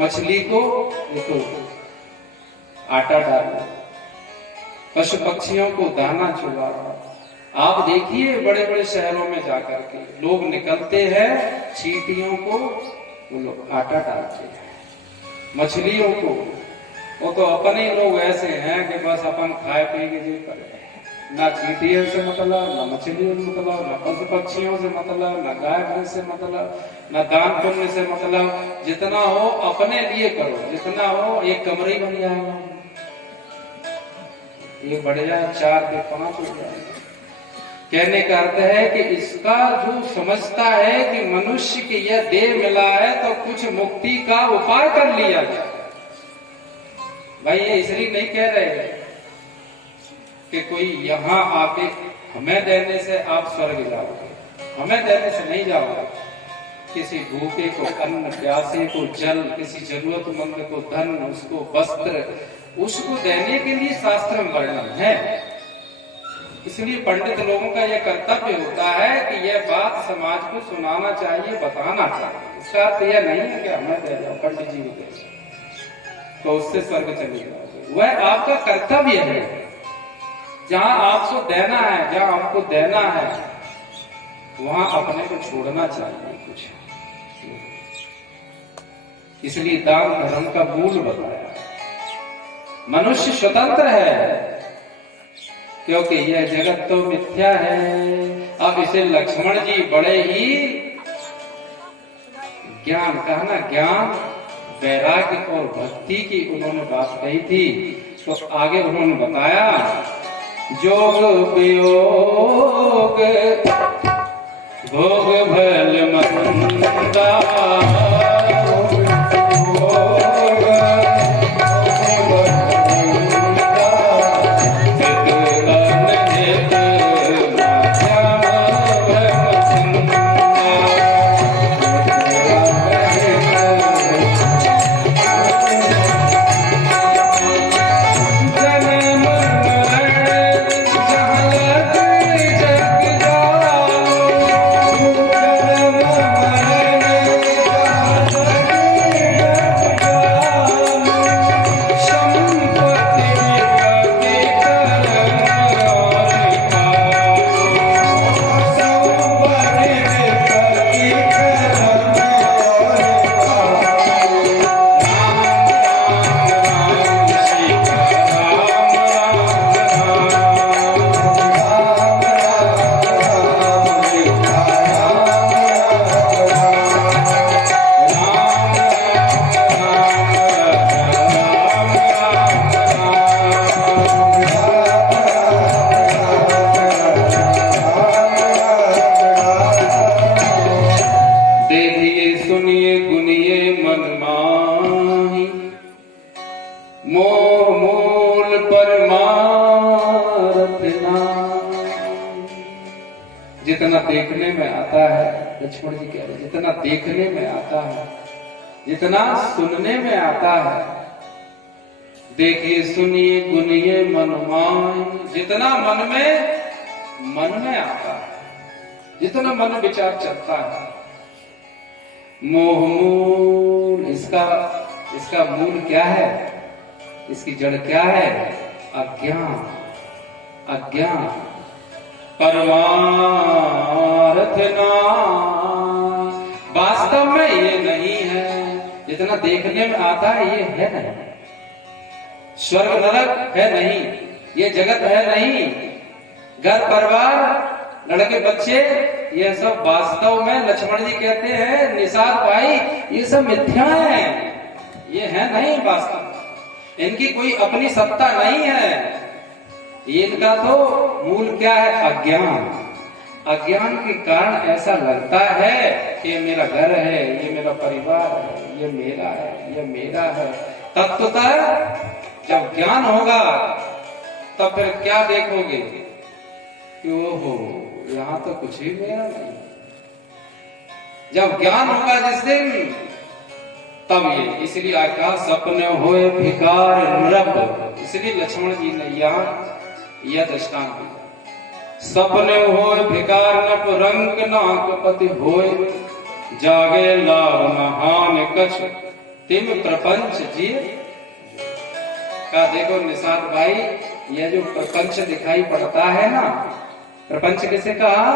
मछली को देखो आटा डालो, पशु पक्षियों को दाना चुगाओ। आप देखिए बड़े बड़े शहरों में जाकर के लोग निकलते हैं, चींटियों को वो लोग आटा डालते हैं, मछलियों को वो तो अपने लोग ऐसे हैं कि बस अपन खाए पी के जी करे, ना चींटियों से मतलब, ना मछलियों से मतलब, ना पशु पक्षियों से मतलब, ना गाय भैंस से मतलब, ना दान पुण्य से मतलब। जितना हो अपने लिए करो, जितना हो एक कमरे बन जाएगा, एक बढ़ जाए 4 के 5 हो जाए। कहने का अर्थ है कि इसका जो समझता है कि मनुष्य के यह देह मिला है तो कुछ मुक्ति का उपाय कर लिया जाए। भाई ये इसलिए नहीं कह रहे कि कोई यहाँ आके हमें देने से आप स्वर्ग जाओगे, हमें देने से नहीं जाओगे। किसी भूखे को अन्न, प्यासे को जल, किसी जरूरतमंद को धन, उसको वस्त्र, उसको देने के लिए शास्त्र में वर्णन है। इसलिए पंडित लोगों का यह कर्तव्य होता है कि यह बात समाज को सुनाना चाहिए, बताना चाहिए। इसका अर्थ यह नहीं है कि हमें दे जाओ, पंडित जी को दे जाओ तो उससे स्वर्ग चले जाओगे। वह आपका कर्तव्य है, जहां आपको देना है, जहां आपको देना है वहां अपने को छोड़ना चाहिए कुछ। इसलिए दान धर्म का मूल बताया। मनुष्य स्वतंत्र है क्योंकि यह जगत तो मिथ्या है। अब इसे लक्ष्मण जी बड़े ही ज्ञान, कहना ज्ञान, वैराग्य और भक्ति की उन्होंने बात कही थी। तो आगे उन्होंने बताया जोग वियोग भोग भल मंदा, जितना देखने में आता है, लक्ष्मण जी कह रहे जितना देखने में आता है, जितना सुनने में आता है, देखिए सुनिए गुनिए मनमाय, जितना मन में आता है, जितना मन विचार चलता है। मोह मूल, इसका मूल क्या है, इसकी जड़ क्या है? अज्ञान। अज्ञान परमार्थ ना, वास्तव में ये नहीं है। जितना देखने में आता है ये है नहीं। स्वर्ग नरक है नहीं, ये जगत है नहीं, घर परिवार लड़के बच्चे ये सब वास्तव में लक्ष्मण जी कहते हैं निषाद भाई ये सब मिथ्या है, ये है नहीं वास्तव। इनकी कोई अपनी सत्ता नहीं है। इनका तो मूल क्या है? अज्ञान। अज्ञान के कारण ऐसा लगता है कि ये मेरा घर है, ये मेरा परिवार है, ये मेरा है, ये मेरा है। तत्वतः जब ज्ञान होगा तब फिर क्या देखोगे कि ओहो यहाँ तो कुछ भी मेरा नहीं। जब ज्ञान होगा जिस दिन तब ये, इसलिए आका सपने होए भिकार नृप, इसलिए लक्ष्मण जी ने यहाँ यह दृष्टांत दिया। सपने होए भिकार नप रंग नाक पति होए, जागे लाव नहान कछ तिम प्रपंच जी का। देखो निषाद भाई, यह जो प्रपंच दिखाई पड़ता है ना, प्रपंच किसे कहा?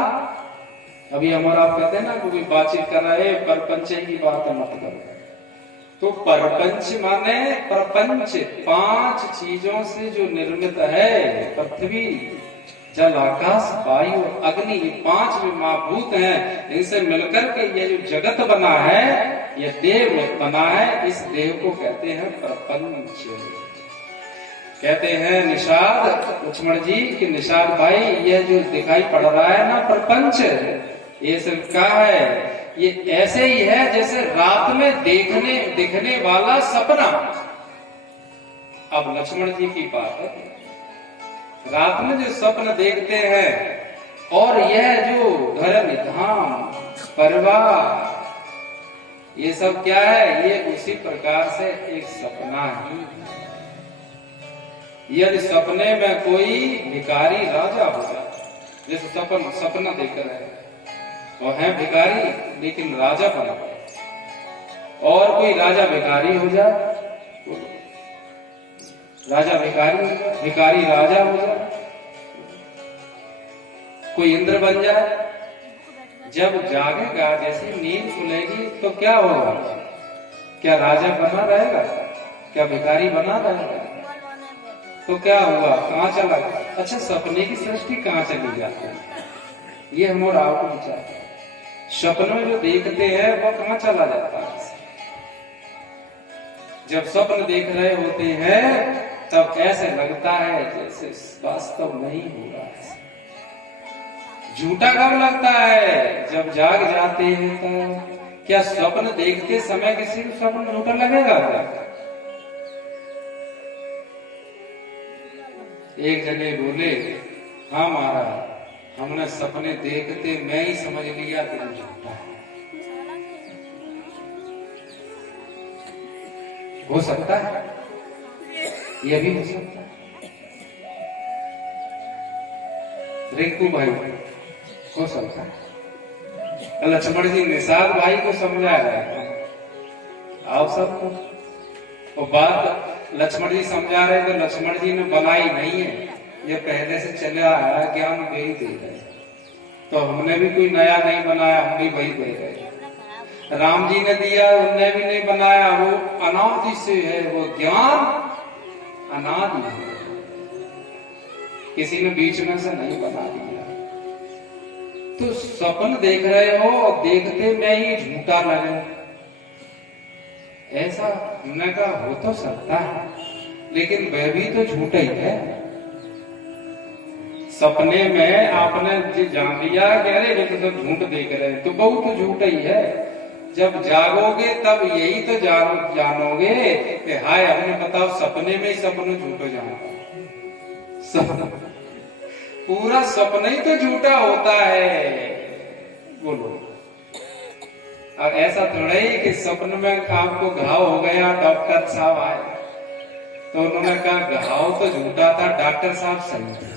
अभी हमारा आप कहते हैं ना, कोई बातचीत कर रहा है, परपंच की बात मत करो। तो परपंच माने प्रपंच, 5 चीजों से जो निर्मित है, पृथ्वी जल आकाश वायु अग्नि, ये 5 महाभूत हैं। इनसे मिलकर के ये जो जगत बना है, ये देह बना है, इस देह को कहते हैं प्रपंच। कहते हैं निषाद लक्ष्मण जी कि निषाद भाई, यह जो दिखाई पड़ रहा है ना प्रपंच, ये सब क्या है? ये ऐसे ही है जैसे रात में दिखने वाला सपना। अब लक्ष्मण जी की बात है, रात में जो स्वप्न देखते हैं, और यह जो धर्म धाम परिवार, ये सब क्या है? ये उसी प्रकार से एक सपना ही। यदि सपने में कोई भिखारी राजा हो जाए, जैसे सपना देख रहे हैं, वो है भिखारी लेकिन राजा बना, और कोई राजा भिखारी हो जाए, राजा भिखारी, भिखारी राजा हो जाए, कोई इंद्र बन जाए, जब जागेगा, जैसे नींद खुलेगी तो क्या होगा? क्या राजा बना रहेगा? क्या भिखारी बना रहेगा? तो क्या हुआ? कहाँ चला गया? अच्छा, सपने की सृष्टि कहाँ चली जाती है? ये हम और आपको विचार है। सपनों में जो देखते हैं वो कहाँ चला जाता है? जब स्वप्न देख रहे होते हैं तब ऐसे लगता है जैसे वास्तव नहीं हो रहा है। झूठा कब लगता है? जब जाग जाते हैं तो। क्या स्वप्न देखते समय किसी को स्वप्न झूठा लगेगा? एक जगह बोले, हाँ महाराज, हमने सपने देखते मैं ही समझ लिया कि झूठा है। हो सकता है, यह भी हो सकता है। रिंकू भाई हो सकता है। लक्ष्मण जी निषाद भाई को समझा रहे हैं, आओ सबको। वो बात लक्ष्मण जी समझा रहे, तो लक्ष्मण जी ने बनाई नहीं है, ये पहले से चला आया ज्ञान वही दे रहे। तो हमने भी कोई नया नहीं बनाया, हम भी वही दे रहे। राम जी ने दिया, उनने भी नहीं बनाया, वो अनादि से है, वो ज्ञान अनादि है, किसी ने बीच में से नहीं बना दिया। तो सपन देख रहे हो और देखते में ही झूठा लगे, ऐसा हमने कहा हो तो सकता है, लेकिन वह भी तो झूठा ही है। सपने में आपने जान लिया कि अरे ये तो झूठ देख रहे हैं, तो बहुत झूठा ही है। जब जागोगे तब यही तो जानोगे कि हाय, हमने बताओ सपने में ही सपने झूठे जाना। सपना पूरा सपना ही तो झूठा होता है। बोलो, अब ऐसा थोड़ा ही कि सपने में आपको घाव हो गया, डॉक्टर साहब आए तो उन्होंने कहा घाव तो झूठा था, डॉक्टर साहब सही थे।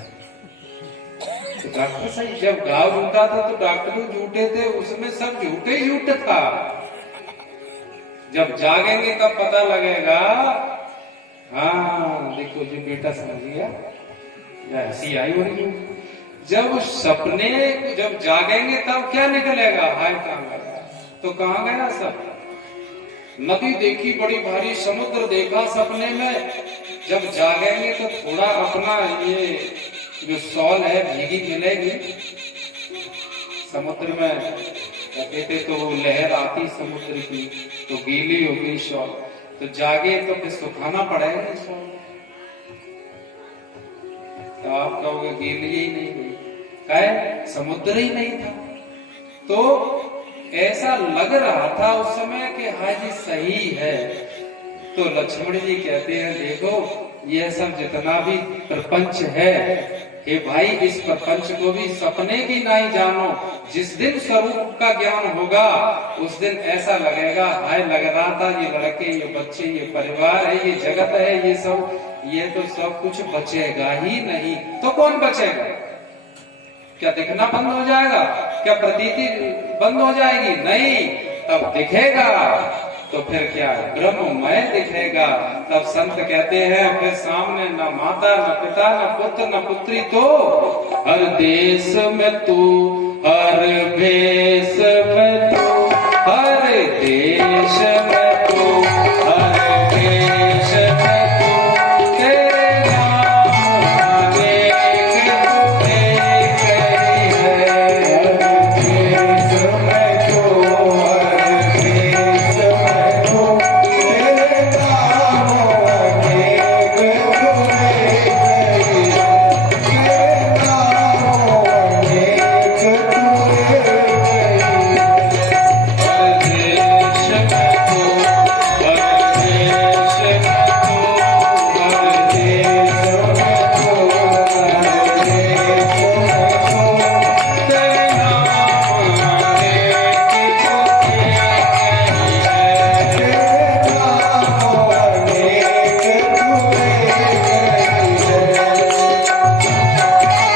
तो डॉक्टर सही, जब घाव झूठा था तो डॉक्टर झूठे थे, उसमें सब झूठे ही झूठ था। जब जागेंगे तब पता लगेगा। हाँ देखो जी, बेटा समझ गया, हंसी आई हो रही। जब सपने, जब जागेंगे तब क्या निकलेगा? हाय कहाँ गया, तो कहाँ गया सब? नदी देखी बड़ी भारी, समुद्र देखा सपने में, जब जागेंगे तो थोड़ा अपना ये जो सॉल है भीगी मिलेगी। समुद्र में कहते तो लहर आती समुद्र की, तो गीली हो गई सॉल, तो जागे तो फिर सुखाना पड़ेगा सॉल। तो आप कहोगे गीली ही नहीं हुई, क्या समुद्र ही नहीं था। तो ऐसा लग रहा था उस समय कि हाँ जी सही है। तो लक्ष्मण जी कहते हैं देखो, यह सब जितना भी प्रपंच है, हे भाई, इस प्रपंच को भी सपने की नहीं जानो। जिस दिन स्वरूप का ज्ञान होगा उस दिन ऐसा लगेगा, हाय लग रहा था ये लड़के, ये बच्चे, ये परिवार है, ये जगत है, ये सब, ये तो सब कुछ बचेगा ही नहीं। तो कौन बचेगा? क्या दिखना बंद हो जाएगा? क्या प्रतीति बंद हो जाएगी? नहीं, तब दिखेगा तो फिर क्या है, ब्रह्ममय दिखेगा। तब संत कहते हैं फिर सामने न माता न पिता न पुत्र न पुत्री, तो हर देश में तू, हर भेष में तू, हर देश में तू, हर देश में तू, तेरे नाम अनेक तू एक ही है। हर देश में तू, हर देश में तू, तेरे नाम अनेक तू एक ही है। तेरे नाम अनेक तू एक ही है। हर देश में तू, हर देश में तू, हर देश में तू, हर देश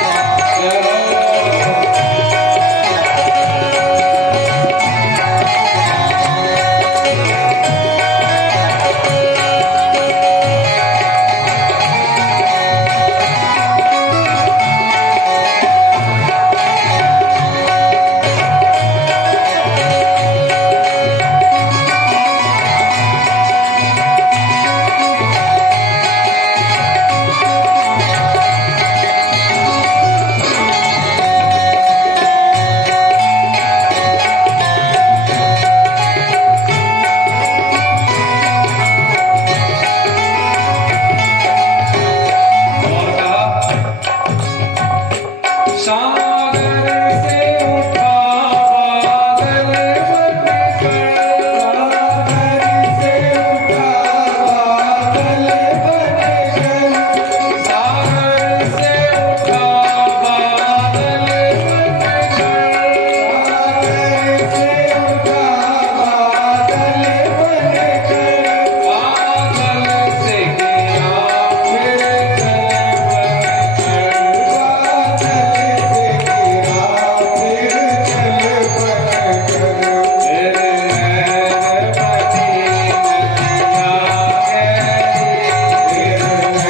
में तू, तेरे नाम अनेक तू एक ही है। तेरे नाम अनेक तू एक ही है। और कहा, सागर से उठा बादल बनकर, सागर से उठा बादल बनकर, सागर से उठा बादल बनकर, सागर से उठा बादल बनकर, बादल से गिरा फिर जल बनकर, बादल से गिरा फिर जल बनकर। तेरे नैन बनी नदिया गहरी, तेरे नैन बनी नदिया गहरी,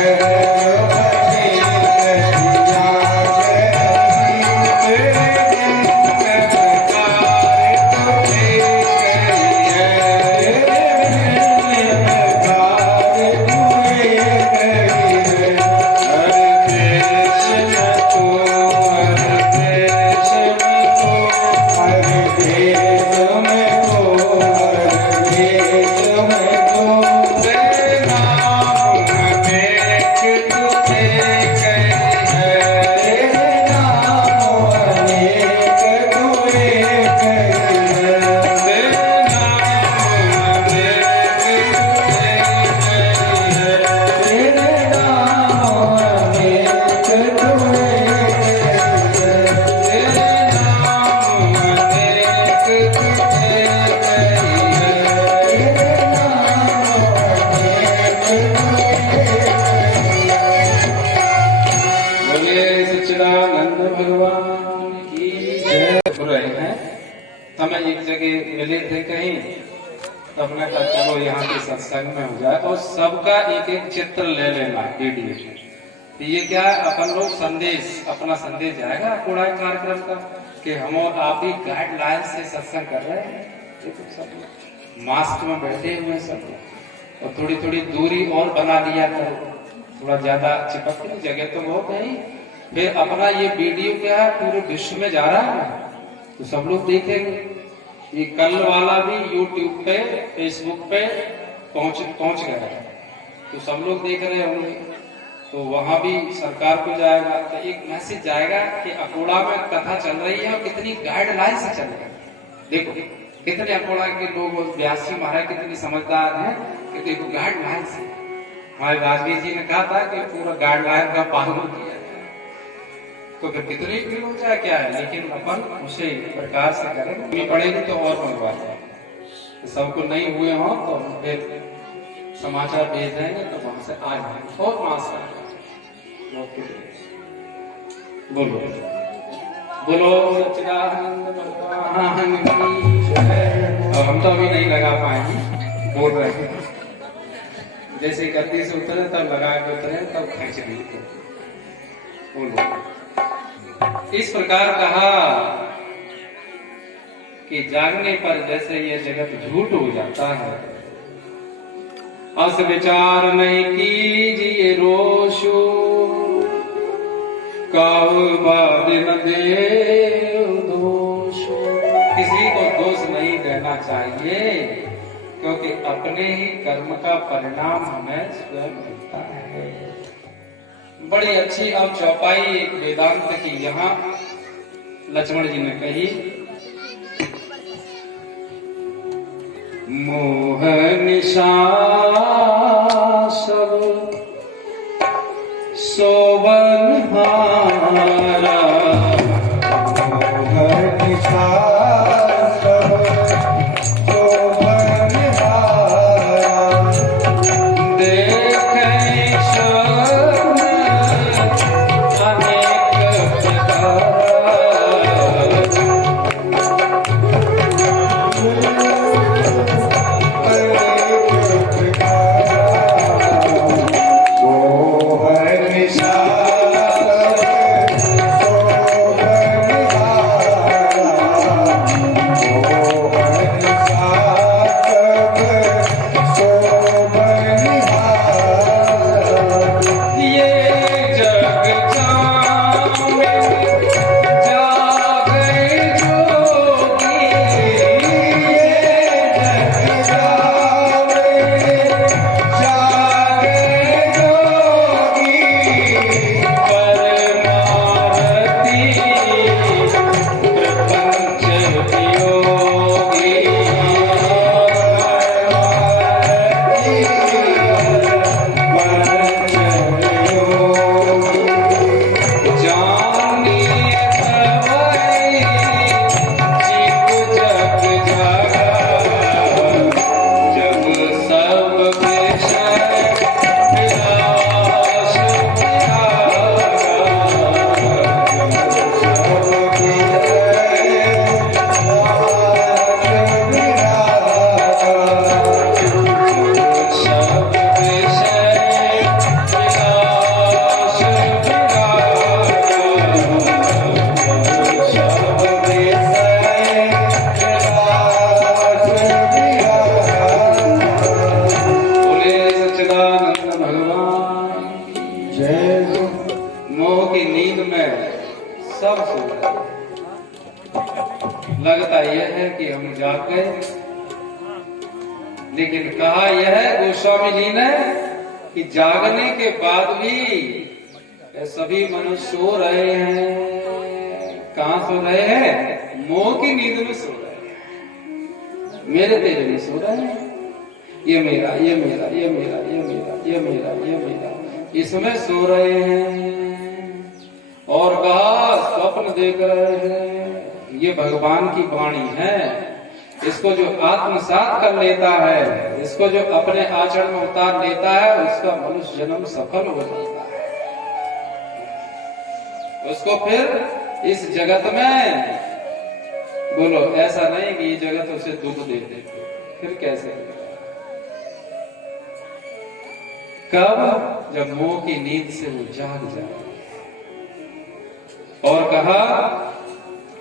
तेरे दिन में पुकारे तो एक ही है। तेरे दिन में पुकारे तू एक ही है। हर देश में तू, हर देश में तू, हर देश में तू, हर देश में तू, तेरे नाम अनेक तू एक ही है। तेरे नाम अनेक तू एक ही है। तेरे नाम अनेक तू एक ही है। तेरे नाम अनेक तू एक ही है। तेरे नाम अनेक तू एक ही है। तेरे बोले सच्चिदानंद भगवान की जय। हो रहे हैं, हमें एक जगह मिले थे कहीं, तो हमने कहा चलो यहाँ के सत्संग में हो जाए और सबका एक एक चित्र ले लेना वीडियो। तो ये क्या है, अपन लोग संदेश, अपना संदेश जाएगा पूरा कार्यक्रम का कि हम और आप भी गाइडलाइन से सत्संग कर रहे हैं। देखो सब लोग मास्क में बैठे हुए सब लोग, और थोड़ी थोड़ी दूरी और बना लिया करो, थोड़ा ज्यादा चिपकने जगह तो बहुत नहीं। फिर अपना ये वीडियो क्या है पूरे विश्व में जा रहा है, तो सब लोग देखेंगे। ये कल वाला भी YouTube पे, Facebook पे पहुंच गया है, तो सब लोग देख रहे होंगे। तो वहां भी सरकार को जाएगा, तो एक मैसेज जाएगा कि अकोला में कथा चल रही है और कितनी गाइडलाइन से चल रही है। देखो कितने अकोला के लोग, व्यासी महाराज कितनी समझदार हैं कि देखो गाइडलाइन से। हमारे राजवीर जी ने कहा था कि पूरा गाइडलाइन का पालन किया जाए, तो फिर कितनी भीड़ हो जाए क्या है, लेकिन अपन उसे प्रकार से करें। पड़ेगी तो और मंगवाए, सबको नहीं हुए हो तो फिर समाचार भेज देंगे, तो वहां से आ जाए और वहां से बोलो बोलो सच्चिदानंद भगवान की जय। अब हम तो अभी नहीं लगा पाएंगे। बोल रहे हैं। जैसे गद्दी से उतरे तब लगा के उतरे तब खींच दी। बोलो इस प्रकार कहा कि जागने पर जैसे ये जगत झूठ हो जाता है। अस विचार नहीं कीजिए रोशो, काऊ बाद न देव दोषो। किसी को दोष नहीं देना चाहिए, क्योंकि अपने ही कर्म का परिणाम हमें स्वयं मिलता है। बड़ी अच्छी अब चौपाई एक वेदांत की यहाँ लक्ष्मण जी ने कही। मोह निशा सब सोवन हारा, मोह निशा लगता यह है कि हम जाग गए, लेकिन कहा यह है गोस्वामी जी ने कि जागने के बाद भी सभी मनुष्य सो रहे हैं। कहाँ सो रहे हैं? मोह की नींद में सो रहे हैं। मेरे तेरे में सो रहे हैं। ये मेरा, ये मेरा, ये मेरा, ये मेरा, ये मेरा, ये मेरा, इसमें सो रहे हैं। और कहा स्वप्न देख रहे हैं। ये भगवान की वाणी है। इसको जो आत्मसात कर लेता है, इसको जो अपने आचरण में उतार लेता है, उसका मनुष्य जन्म सफल हो जाता है। उसको फिर इस जगत में, बोलो ऐसा नहीं कि ये जगत उसे दुख देते, फिर कैसे? कब? जब मोह की नींद से वो जाग जाए। और कहा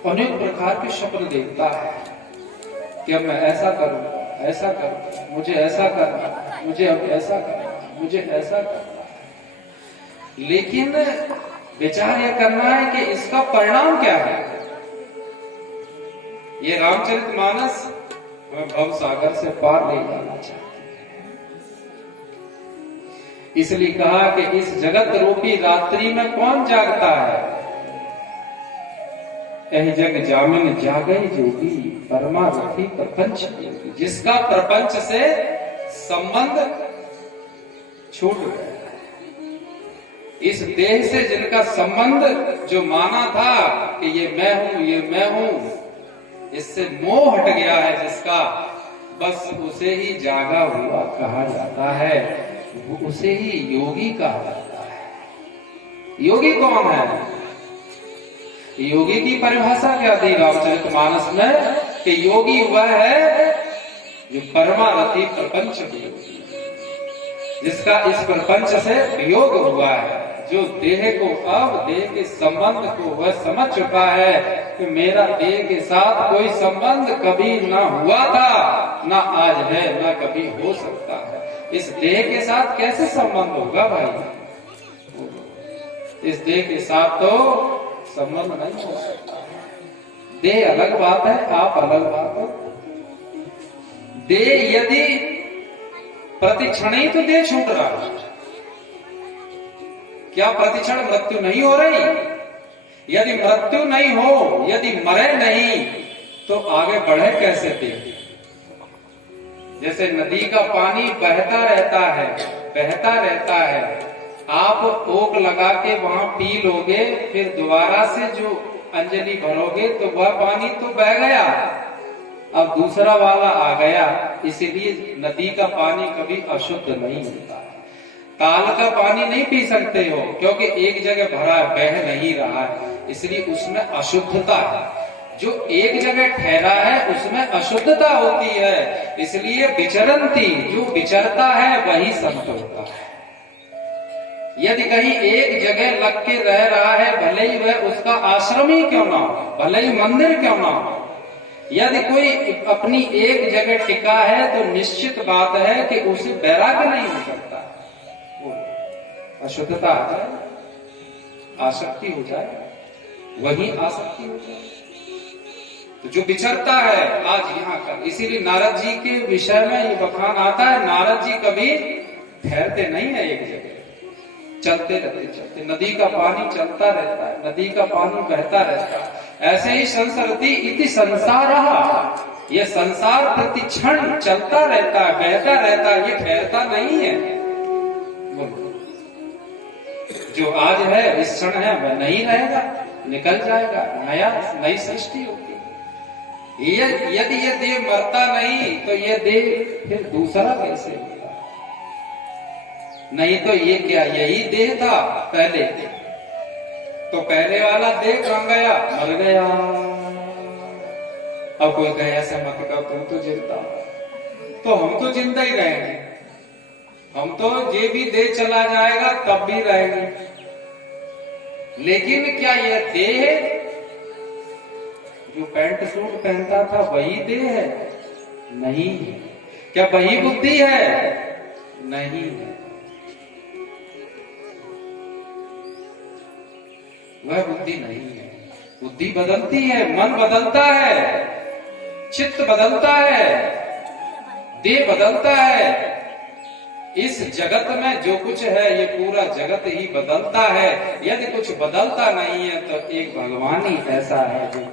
अनेक प्रकार के स्वप्न देखता है कि अब मैं ऐसा करूं, ऐसा करूं, मुझे ऐसा करना, मुझे अब ऐसा करना, मुझे ऐसा करना। लेकिन विचार यह करना है कि इसका परिणाम क्या है। ये रामचरितमानस हमें भव सागर से पार ले जाना चाहते हैं। इसलिए कहा कि इस जगत रूपी रात्रि में कौन जागता है? यह जग जामिन जागे जोगी, परमार्थी प्रपंच योगी। जिसका प्रपंच से संबंध छूट गया, इस देह से जिनका संबंध जो माना था कि ये मैं हूं, ये मैं हूं, इससे मोह हट गया है जिसका, बस उसे ही जागा हुआ कहा जाता है, उसे ही योगी कहा जाता है। योगी कौन है? योगी की परिभाषा क्या दी रामचरितमानस में कि योगी वह है जो परमारति प्रपंच वियोग, जिसका इस प्रपंच से वियोग हुआ है, जो देह को अब देह के संबंध को वह समझ चुका है कि मेरा देह के साथ कोई संबंध कभी ना हुआ था, ना आज है, ना कभी हो सकता है। इस देह के साथ कैसे संबंध होगा भाई? इस देह के साथ तो संबंध नहीं हो सकता। देह अलग बात है, आप अलग बात है। देह यदि प्रतिक्षण ही तो देह छूट रहा है, क्या प्रतिक्षण मृत्यु नहीं हो रही? यदि मृत्यु नहीं हो, यदि मरे नहीं, तो आगे बढ़े कैसे देह? जैसे नदी का पानी बहता रहता है, बहता रहता है, आप ओक लगा के वहां पी लोगे, फिर दोबारा से जो अंजलि भरोगे तो वह पानी तो बह गया, अब दूसरा वाला आ गया। इसीलिए नदी का पानी कभी अशुद्ध नहीं होता। ताल का पानी नहीं पी सकते हो, क्योंकि एक जगह भरा बह नहीं रहा है, इसलिए उसमें अशुद्धता है। जो एक जगह ठहरा है उसमें अशुद्धता होती है, इसलिए विचरंती, जो विचरता है वही संत होता है। यदि कहीं एक जगह लग के रह रहा है, भले ही वह उसका आश्रम ही क्यों ना हो, भले ही मंदिर क्यों ना हो, यदि कोई अपनी एक जगह टिका है तो निश्चित बात है कि उसे वैराग्य नहीं हो सकता। अशुद्धता आ जाए, आसक्ति हो जाए, वही आसक्ति हो जाए। तो जो विचरता है आज यहाँ का, इसीलिए नारद जी के विषय में ये बखान आता है, नारद जी कभी ठहरते नहीं है एक जगह, चलते रहते चलते। नदी का पानी चलता रहता है, नदी का पानी बहता रहता है। ऐसे ही संसरति इति संसारः, ये संसार प्रतिक्षण चलता रहता है, बहता रहता है, ये ठहरता नहीं है। जो आज है, इस क्षण है, वह नहीं रहेगा, निकल जाएगा, नई सृष्टि होगी। यदि ये देह मरता नहीं तो ये देह फिर दूसरा कैसे होगा? नहीं तो ये क्या यही देह था पहले? तो पहले वाला देह कहां गया? मर गया। अब कोई कहे ऐसे मत कहो, तुम तो जिंदा, तो हम तो जिंदा ही रहेंगे, हम तो ये भी देह चला जाएगा तब भी रहेंगे। लेकिन क्या यह देह है? जो पैंट सूट पहनता था वही देह है? नहीं। क्या वही बुद्धि है? नहीं है। वह बुद्धि नहीं है। बुद्धि बदलती है, मन बदलता है, चित्त बदलता है, देह बदलता है। इस जगत में जो कुछ है ये पूरा जगत ही बदलता है। यदि कुछ बदलता नहीं है तो एक भगवान ही ऐसा है जो